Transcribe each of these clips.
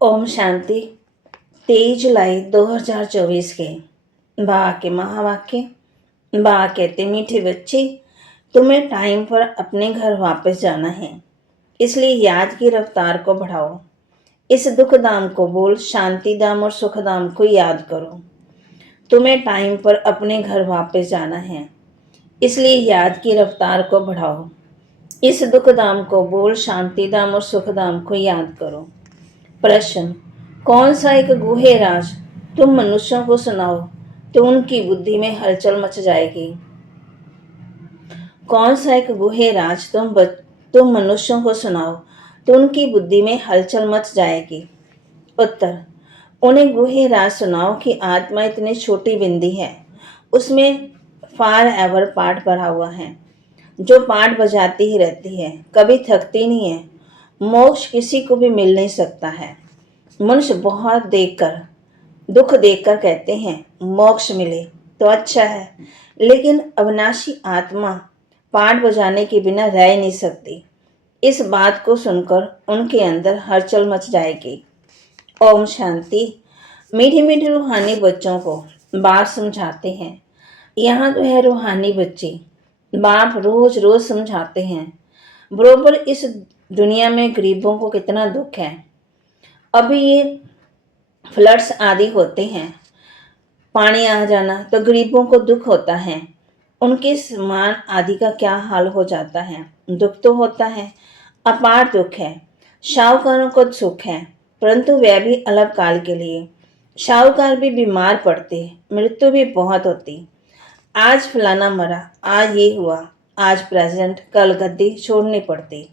ओम शांति। 23 जुलाई 2024 के बा के महावाक्य। बा कहते, मीठे बच्चे, तुम्हें टाइम पर अपने घर वापस जाना है, इसलिए याद की रफ्तार को बढ़ाओ। इस दुख धाम को बोल शांति धाम और सुख धाम को याद करो। तुम्हें टाइम पर अपने घर वापस जाना है, इसलिए याद की रफ्तार को बढ़ाओ। इस दुख धाम को बोल शांति धाम और सुख धाम को याद करो। प्रश्न, कौन सा एक गूढ़ राज तुम मनुष्यों को सुनाओ तो उनकी बुद्धि में हलचल मच जाएगी? कौन सा एक गूढ़ राज तुम मनुष्यों को सुनाओ तो उनकी बुद्धि में हलचल मच जाएगी? उत्तर, उन्हें गूढ़ राज सुनाओ कि आत्मा इतनी छोटी बिंदी है, उसमें फार एवर पाठ भरा हुआ है, जो पाठ बजाती ही रहती है, कभी थकती नहीं है। मोक्ष किसी को भी मिल नहीं सकता है। मनुष्य बहुत दुख देखकर कहते हैं मोक्ष मिले तो अच्छा है, लेकिन अविनाशी आत्मा पाठ बजाने के बिना रह नहीं सकती। इस बात को सुनकर उनके अंदर हलचल मच जाएगी। ओम शांति। मीठे मीठे रूहानी बच्चों को बाप समझाते हैं। यहाँ तो है रूहानी बच्चे, बाप रोज रोज समझाते हैं बरोबर इस दुनिया में गरीबों को कितना दुख है। अभी ये फ्लड्स आदि होते हैं, पानी आ जाना, तो गरीबों को दुख होता है। उनके सामान आदि का क्या हाल हो जाता है। दुख तो होता है, अपार दुख है। शाहूकारों को सुख है, परंतु वह भी अल्पकाल के लिए। शाहूकार भी बीमार पड़ते, मृत्यु भी बहुत होती। आज फलाना मरा, आज ये हुआ, आज प्रेजेंट, कल गद्दी छोड़नी पड़ती।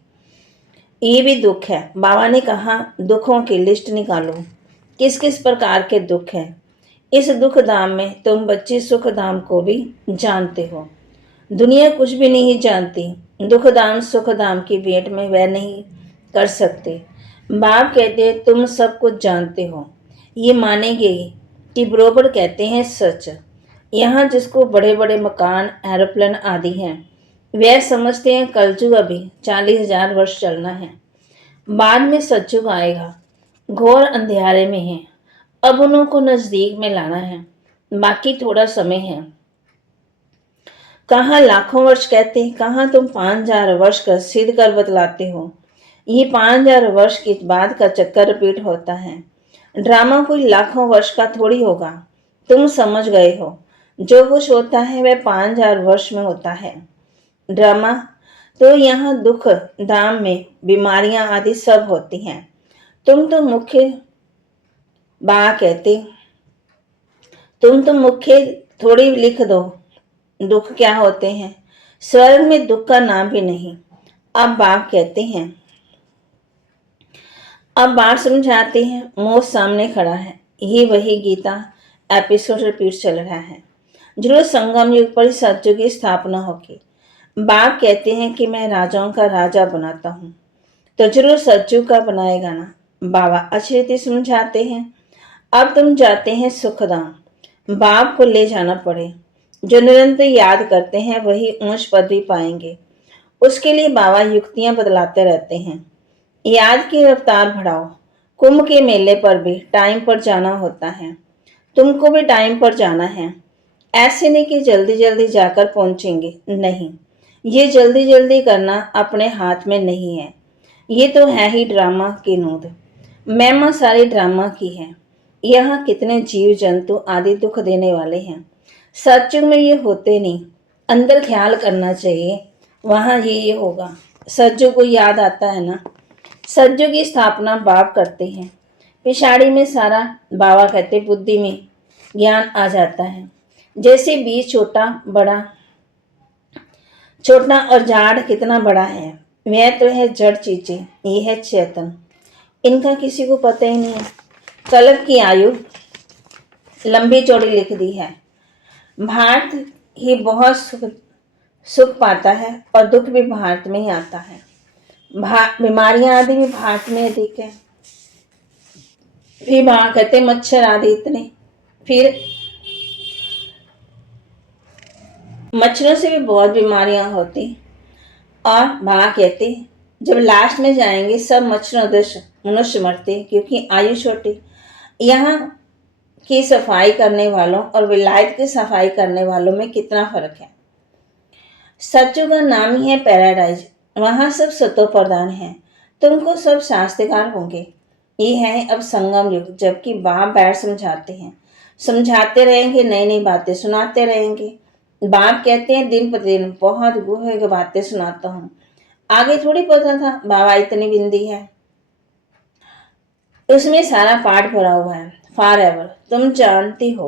ये भी दुख है। बाबा ने कहा दुखों की लिस्ट निकालो, किस किस प्रकार के दुख हैं। इस दुख धाम में तुम बच्चे सुख धाम को भी जानते हो। दुनिया कुछ भी नहीं जानती। दुख धाम सुख धाम की भेंट में वह नहीं कर सकते। बाप कहते तुम सब कुछ जानते हो, ये मानेंगे कि बरोबर कहते हैं सच। यहाँ जिसको बड़े बड़े मकान, एरोप्लेन आदि हैं, वह समझते हैं कलयुग अभी 40,000 वर्ष चलना है, बाद में सतयुग आएगा। घोर अंधेरे में है, अब उनको नजदीक में लाना है, बाकी थोड़ा समय है। कहाँ लाखों वर्ष कहते, कहाँ तुम 5,000 वर्ष का सिद्ध कर बतलाते हो। ये 5,000 वर्ष के बाद का चक्कर रिपीट होता है। ड्रामा कोई लाखों वर्ष का थोड़ी होगा। तुम समझ गए हो, जो कुछ होता है वह 5,000 वर्ष में होता है। ड्रामा तो यहाँ दुख धाम में बीमारियां आदि सब होती हैं। तुम तो मुख्य थोड़ी लिख दो दुख क्या होते हैं। स्वर्ग में दुख का नाम भी नहीं। अब बाप कहते हैं, अब बाप समझाते हैं मौत सामने खड़ा है। ये वही गीता एपिसोड रिपीट चल रहा है। जरूर संगम युग पर सतयुग की स्थापना होगी। बाप कहते हैं कि मैं राजाओं का राजा बनाता हूँ, तो जरूर सतयुग का बनाएगा ना। बाबा अच्छी रीति समझाते हैं। अब तुम जाते हैं सुखधाम। बाप को ले जाना पड़े। जो निरंतर याद करते हैं वही ऊंच पदवी पाएंगे। उसके लिए बाबा युक्तियां बदलाते रहते हैं। याद की रफ्तार बढ़ाओ। कुंभ के मेले पर भी टाइम पर जाना होता है। तुमको भी टाइम पर जाना है। ऐसे नहीं कि जल्दी जल्दी जाकर पहुंचेंगे, नहीं। ये जल्दी जल्दी करना अपने हाथ में नहीं है। ये तो है ही ड्रामा की नोद। महिमा सारी ड्रामा की है। यहाँ कितने जीव जंतु आदि दुख देने वाले हैं। सत्युग में ये होते नहीं। अंदर ख्याल करना चाहिए, वहाँ ये होगा। सत्युग को याद आता है ना। सत्युग की स्थापना बाप करते हैं। पिछाड़ी में सारा बाबा कहते बुद्धि में ज्ञान आ जाता है। जैसे बीज छोटा और झाड़ कितना बड़ा है, वह तो है जड़ चीजें, ये है चेतन। इनका किसी को पता ही नहीं है। कल्प की आयु लंबी चौड़ी लिख दी है। भारत ही बहुत सुख पाता है और दुख भी भारत में ही आता है। बीमारियां आदि भी भारत में अधिक है। फिर वहां कहते मच्छर आदि इतने, फिर मच्छरों से भी बहुत बीमारियां होती। और वहां कहते जब लास्ट में जाएंगे सब मनुष्य मरते क्योंकि आयु छोटी। यहाँ की सफाई करने वालों और विलायत की सफाई करने वालों में कितना फर्क है। सत्युग का नाम ही है पैराडाइज। वहां सब सतो प्रधान है, तुमको सब शास्त्रकार होंगे। ये है अब संगम युग, जबकि बाप बैठ समझाते हैं, समझाते रहेंगे, नई नई बातें सुनाते रहेंगे। बाप कहते हैं दिन प्रतिदिन बहुत गूढ़ बातें सुनाता हूँ। आगे थोड़ी पता था बाबा इतनी बिंदी है, उसमें सारा पाठ भरा हुआ है। फॉर एवर तुम जानती हो,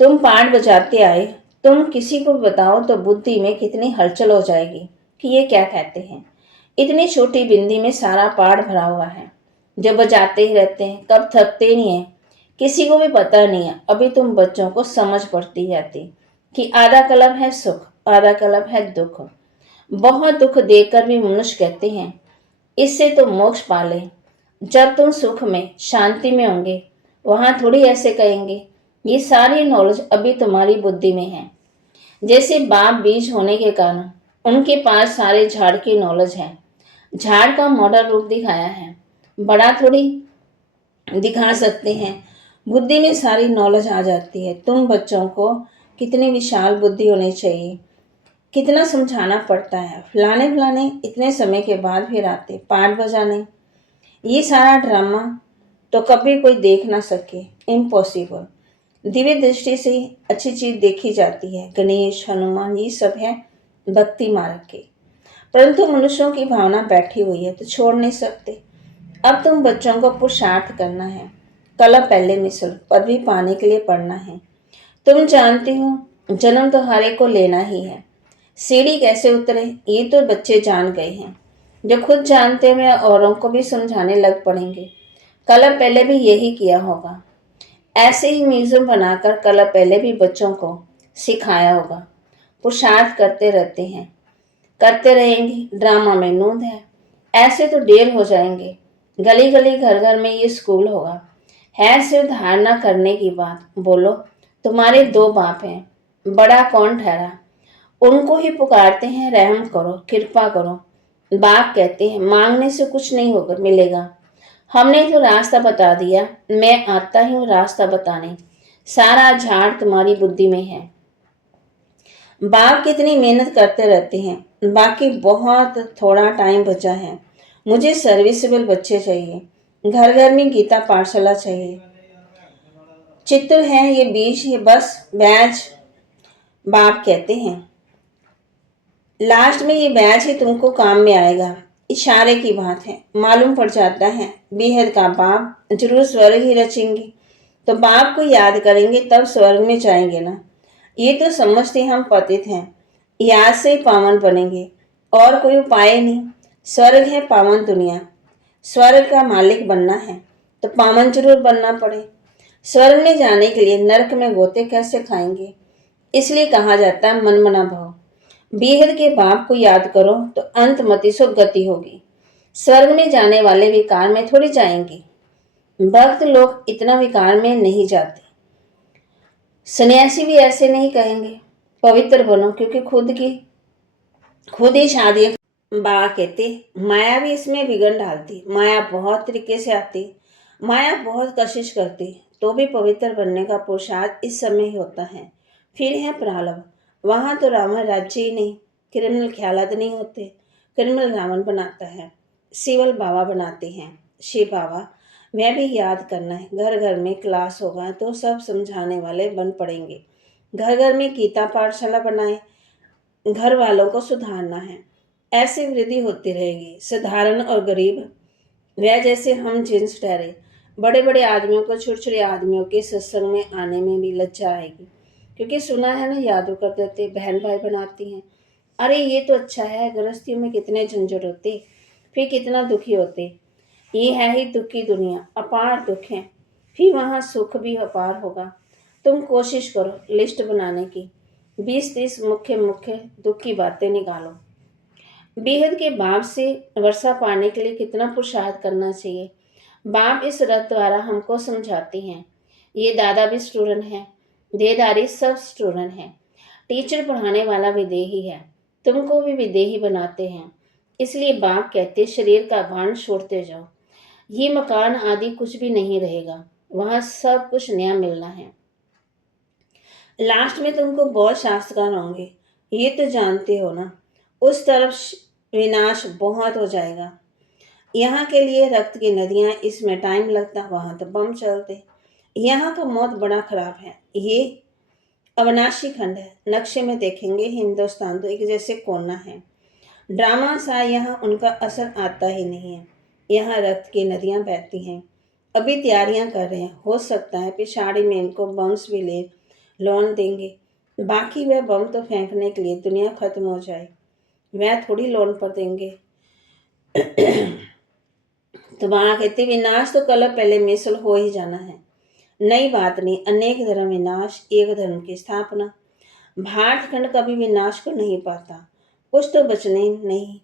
तुम पाठ बजाते आए, तुम किसी को बताओ तो बुद्धि में कितनी हलचल हो जाएगी कि ये क्या कहते हैं। इतनी छोटी बिंदी में सारा पाठ भरा हुआ है, जो बजाते ही रहते हैं, कब थकते नहीं है, किसी को भी पता नहीं है। अभी तुम बच्चों को समझ पड़ती जाती कि आधा कलम है सुख, आधा कलम है दुख। बहुत दुख देकर भी मनुष्य कहते हैं इससे तो मोक्ष पाले। जब तुम सुख में शांति में होंगे वहां थोड़ी ऐसे कहेंगे। ये सारी नॉलेज अभी तुम्हारी बुद्धि में है। जैसे बाप बीज होने के कारण उनके पास सारे झाड़ की नॉलेज है, झाड़ का मॉडल रूप दिखाया है, बड़ा थोड़ी दिखा सकते हैं। बुद्धि में सारी नॉलेज आ जाती है। तुम बच्चों को कितनी विशाल बुद्धि होनी चाहिए, कितना समझाना पड़ता है। फलाने फलाने इतने समय के बाद फिर आते पाठ बजाने। ये सारा ड्रामा तो कभी कोई देख ना सके, इम्पॉसिबल। दिव्य दृष्टि से अच्छी चीज देखी जाती है। गणेश, हनुमान, ये सब है भक्ति मार्ग के, परंतु मनुष्यों की भावना बैठी हुई है तो छोड़ नहीं सकते। अब तुम बच्चों को पुरुषार्थ करना है। कला पहले मिसल पदवी पाने के लिए पढ़ना है। तुम जानती हो जन्म तो हर एक को लेना ही है। सीढ़ी कैसे उतरे ये तो बच्चे जान गए हैं, जो खुद जानते हुए औरों को भी समझाने लग पड़ेंगे। कला पहले भी यही किया होगा। ऐसे ही म्यूजियम बनाकर कला पहले भी बच्चों को सिखाया होगा। पुरुषार्थ करते रहते हैं, करते रहेंगे। ड्रामा में नूंद है, ऐसे तो ढेर हो जाएंगे। गली गली घर घर में ये स्कूल होगा। है सिर्फ धारणा करने की बात। बोलो तुम्हारे दो बाप हैं, बड़ा कौन ठहरा? उनको ही पुकारते हैं रहम करो, कृपा करो। बाप कहते हैं मांगने से कुछ नहीं होगा मिलेगा। हमने तो रास्ता बता दिया, मैं आता ही हूँ रास्ता बताने। सारा झाड़ तुम्हारी बुद्धि में है। बाप कितनी मेहनत करते रहते हैं। बाकी बहुत थोड़ा टाइम बचा है। मुझे सर्विसेबल बच्चे चाहिए। घर घर में गीता पाठशाला चाहिए। चित्र है ये बीज, ये बस बैच। बाप कहते हैं लास्ट में ये बैच ही तुमको काम में आएगा। इशारे की बात है, मालूम पड़ जाता है बेहद का बाप जरूर स्वर्ग ही रचेंगे। तो बाप को याद करेंगे तब स्वर्ग में जाएंगे ना। ये तो समझते हम पतित हैं, याद से पावन बनेंगे, और कोई उपाय नहीं। स्वर्ग है पावन दुनिया। स्वर्ग का मालिक बनना है तो पावन जरूर बनना पड़े। स्वर्ग में जाने के लिए नरक में गोते कैसे खाएंगे। इसलिए कहा जाता है मन मना भाव। बेहद के बाप को याद करो तो अंत मति सो गति होगी। स्वर्ग में जाने वाले विकार में थोड़ी जाएंगे। भक्त लोग इतना विकार में नहीं जाते। सन्यासी भी ऐसे नहीं कहेंगे पवित्र बनो, क्योंकि खुद ही शादी। बाबा कहते माया भी इसमें बिगड़ डालती। माया बहुत तरीके से आती, माया बहुत कोशिश करती, तो भी पवित्र बनने का पुरुषार्थ इस समय ही होता है। फिर है प्रारब्ध। वहां तो रावण राज्य ही नहीं, क्रिमिनल ख्यालात नहीं होते। क्रिमिनल रावण बनाता है, सिवल बाबा बनाते हैं। शिव बाबा वह भी याद करना है। घर घर में क्लास होगा तो सब समझाने वाले बन पड़ेंगे। घर घर में गीता पाठशाला बनाए, घर वालों को सुधारना है। ऐसी वृद्धि होती रहेगी। साधारण और गरीब वह जैसे हम जिन्स ठहरे। बड़े बड़े आदमियों को छोटे छोटे आदमियों के सत्संग में आने में भी लज्जा आएगी, क्योंकि सुना है ना यादव कर देते, बहन भाई बनाती हैं। अरे ये तो अच्छा है, गृहस्थियों में कितने झंझट होते, फिर कितना दुखी होते। ये है ही दुख की दुनिया, अपार दुख है, फिर वहाँ सुख भी अपार होगा। तुम कोशिश करो लिस्ट बनाने की, 20-30 मुख्य मुख्य दुख की बातें निकालो। बेहद के बाप से वर्षा पाने के लिए कितना पुरुषार्थ करना चाहिए। बाप इस रथ द्वारा हमको समझाते हैं। ये दादा भी स्टूडेंट है, देदारी सब स्टूडेंट है। टीचर पढ़ाने वाला विदेही है, तुमको भी विदेही बनाते हैं। इसलिए बाप कहते शरीर का भान छोड़ते जाओ। ये मकान आदि कुछ भी नहीं रहेगा, वहां सब कुछ नया मिलना है। लास्ट में तुमको बहुत शास्त्रकार होंगे, ये तो जानते हो ना। उस तरफ विनाश बहुत हो जाएगा। यहाँ के लिए रक्त की नदियाँ, इसमें टाइम लगता, वहां तो बम चलते। यहाँ का मौत बड़ा खराब है। ये अविनाशी खंड है। नक्शे में देखेंगे हिंदुस्तान तो एक जैसे कोना है। ड्रामा सा यहाँ उनका असर आता ही नहीं है। यहाँ रक्त की नदियाँ बहती हैं। अभी तैयारियां कर रहे हैं। हो सकता है पिछाड़ी में इनको बम्स भी ले लोन देंगे। बाकी वह बम तो फेंकने के लिए दुनिया खत्म हो जाए, वह थोड़ी लोन पर देंगे। तो वहां कहते विनाश तो कल पहले मिसल हो ही जाना है। नई बात नहीं, अनेक धर्म विनाश, एक धर्म की स्थापना। भारत खंड कभी विनाश को नहीं पाता। कुछ तो बचने नहीं,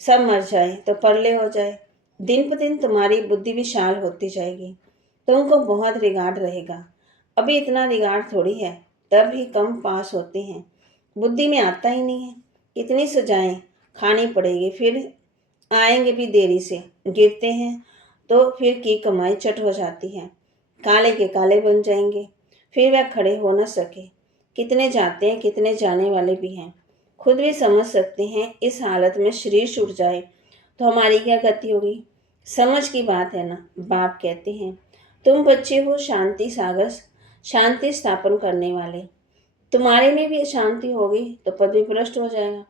सब मर जाए तो परले हो जाए। दिन पर दिन तुम्हारी बुद्धि विशाल होती जाएगी, तुमको बहुत रिगार्ड रहेगा। अभी इतना रिगार्ड थोड़ी है, तब भी कम पास होते हैं। बुद्धि में आता ही नहीं है। कितनी सजाएं खानी पड़ेगी, फिर आएंगे भी देरी से। गिरते हैं तो फिर की कमाई चट हो जाती है। काले के काले बन जाएंगे, फिर वह खड़े हो न सके। कितने जाते हैं, कितने जाने वाले भी हैं। खुद भी समझ सकते हैं, इस हालत में शरीर छूट जाए तो हमारी क्या गति होगी। समझ की बात है ना। बाप कहते हैं तुम बच्चे हो शांति सागर, शांति स्थापन करने वाले। तुम्हारे में भी अशांति होगी तो पदवी भ्रष्ट हो जाएगा।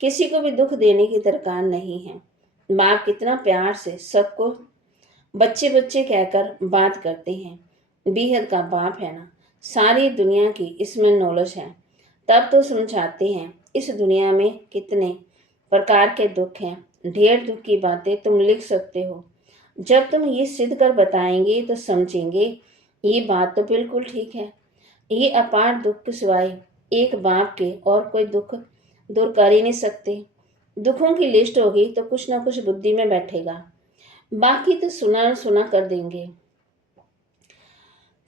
किसी को भी दुख देने की दरकार नहीं है। बाप कितना प्यार से सबको बच्चे बच्चे कहकर बात करते हैं। बेहद का बाप है ना, सारी दुनिया की इसमें नॉलेज है। तब तो समझाते हैं इस दुनिया में कितने प्रकार के दुख हैं। ढेर दुख की बातें तुम लिख सकते हो। जब तुम ये सिद्ध कर बताएंगे तो समझेंगे ये बात तो बिल्कुल ठीक है। ये अपार दुख के सिवाय एक बाप के और कोई दुख दूर कर ही नहीं सकते। दुखों की लिस्ट होगी तो कुछ ना कुछ बुद्धि में बैठेगा, बाकी तो सुना सुना कर देंगे।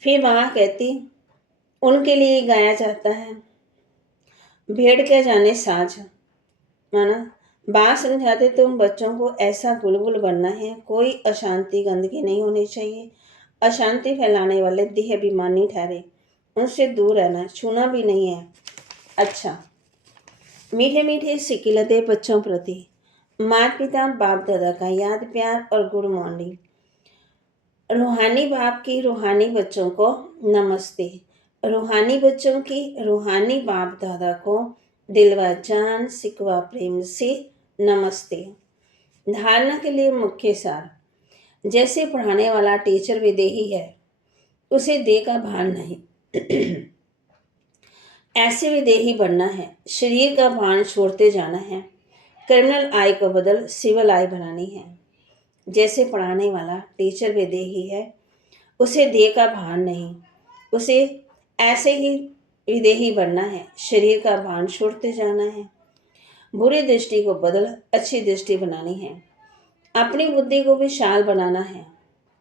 फिर वहां कहती उनके लिए गाया जाता है भेड़ के जाने साझ, माना बात समझाते तुम बच्चों को ऐसा गुलगुल बनना है, कोई अशांति गंदगी नहीं होनी चाहिए। अशांति फैलाने वाले देह अभिमानी ठहरे, उनसे दूर रहना, छूना भी नहीं है। अच्छा, मीठे मीठे सिकिलते बच्चों प्रति माता पिता बाप दादा का याद प्यार और गुड मॉर्निंग। रूहानी बाप की रूहानी बच्चों को नमस्ते। रूहानी बच्चों की रूहानी बाप दादा को दिलवा जान सिकवा प्रेम से नमस्ते। धारणा के लिए मुख्य सार, जैसे पढ़ाने वाला टीचर विदेही है, उसे दे का भान नहीं। ऐसे विदेही बनना है। शरीर का भान छोड़ते जाना है। क्रिमिनल आई को बदल सिविल आई बनानी है। जैसे पढ़ाने वाला टीचर विदेही है, उसे देह का भान नहीं, उसे ऐसे ही विदेही बनना है। शरीर का भान छोड़ते जाना है। बुरी दृष्टि को बदल अच्छी दृष्टि बनानी है। अपनी बुद्धि को विशाल बनाना है।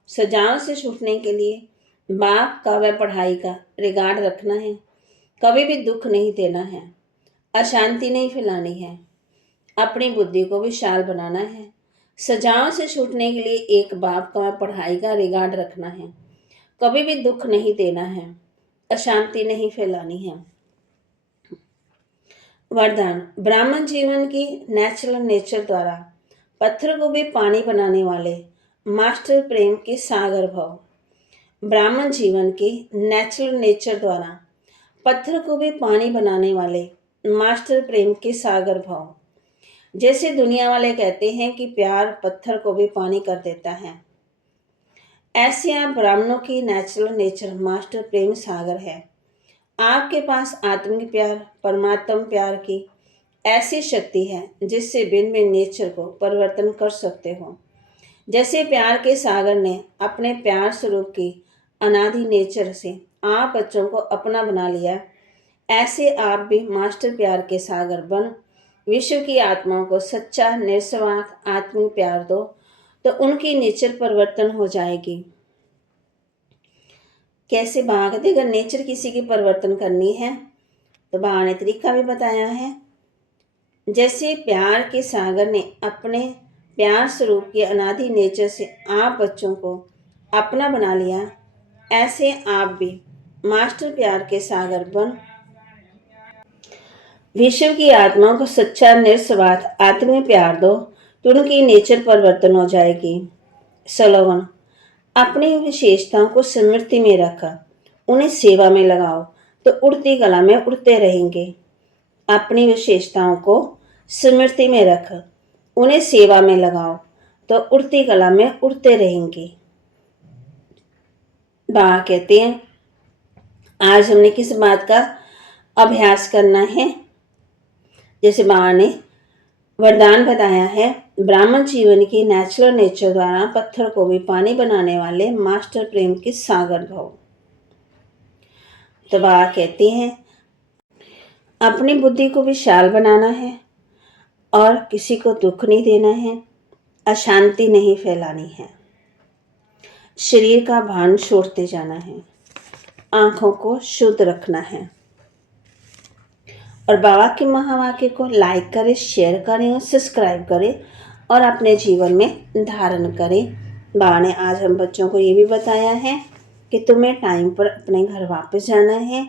सजाओं से छूटने के लिए बाप का व पढ़ाई का रिगार्ड रखना है। कभी भी दुख नहीं देना है, अशांति नहीं फैलानी है। अपनी बुद्धि को विशाल बनाना है। सजाओं से छूटने के लिए एक बाप का पढ़ाई का रिगार्ड रखना है। कभी भी दुख नहीं देना है, अशांति नहीं फैलानी है। वरदान, ब्राह्मण जीवन की नेचुरल नेचर द्वारा पत्थर को भी पानी बनाने वाले मास्टर प्रेम के सागर भव। ब्राह्मण जीवन की नेचुरल नेचर द्वारा पत्थर को भी पानी बनाने वाले मास्टर प्रेम के सागर भव। जैसे दुनिया वाले कहते हैं कि प्यार पत्थर को भी पानी कर देता है, ऐसे आप ब्राह्मणों की natural nature master Prem Sagar है। आपके पास आत्मिक प्यार, परमात्म प्यार की ऐसी शक्ति है जिससे बिन बिन नेचर को परिवर्तन कर सकते हो। जैसे प्यार के सागर ने अपने प्यार स्वरूप की अनादि नेचर से आप बच्चों को अपना बना लिया, ऐसे आप भी मास्टर प्यार के सागर बन विश्व की आत्माओं को सच्चा निस्वार्थ आत्मिक प्यार दो, तो उनकी नेचर परिवर्तन हो जाएगी। कैसे भागते, अगर नेचर किसी की परिवर्तन करनी है तो बा ने तरीका भी बताया है। जैसे प्यार के सागर ने अपने प्यार स्वरूप के अनादि नेचर से आप बच्चों को अपना बना लिया, ऐसे आप भी मास्टर प्यार के सागर बन विश्व की आत्माओं को सच्चा निस्वार्थ आत्मीय प्यार दो, तो उनकी नेचर परिवर्तन हो जाएगी। स्लोगन: अपनी विशेषताओं को स्मृति में रखा, उन्हें सेवा में लगाओ तो उड़ती कला में उड़ते रहेंगे। अपनी विशेषताओं को स्मृति में रख, उन्हें सेवा में लगाओ तो उड़ती कला में उड़ते रहेंगे। बाबा कहते हैं, आज हमने किस बात का अभ्यास करना है? जैसे बाबा ने वरदान बताया है, ब्राह्मण जीवन की नेचुरल नेचर द्वारा पत्थर को भी पानी बनाने वाले मास्टर प्रेम के सागर भव। तो बाबा कहते हैं, अपनी बुद्धि को विशाल बनाना है और किसी को दुख नहीं देना है, अशांति नहीं फैलानी है, शरीर का भान छोड़ते जाना है, आंखों को शुद्ध रखना है और बाबा के महावाक्य को लाइक करें, शेयर करें और सब्सक्राइब करें और अपने जीवन में धारण करें। बाबा ने आज हम बच्चों को ये भी बताया है कि तुम्हें टाइम पर अपने घर वापस जाना है,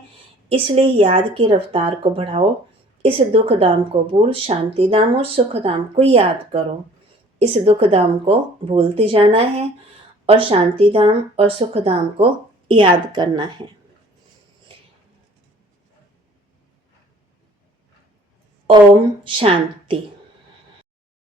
इसलिए याद की रफ्तार को बढ़ाओ। इस दुख धाम को भूल शांति धाम और सुख धाम को याद करो। इस दुख धाम को भूलते जाना है और शांति धाम और सुख धाम को याद करना है। ओम शांति।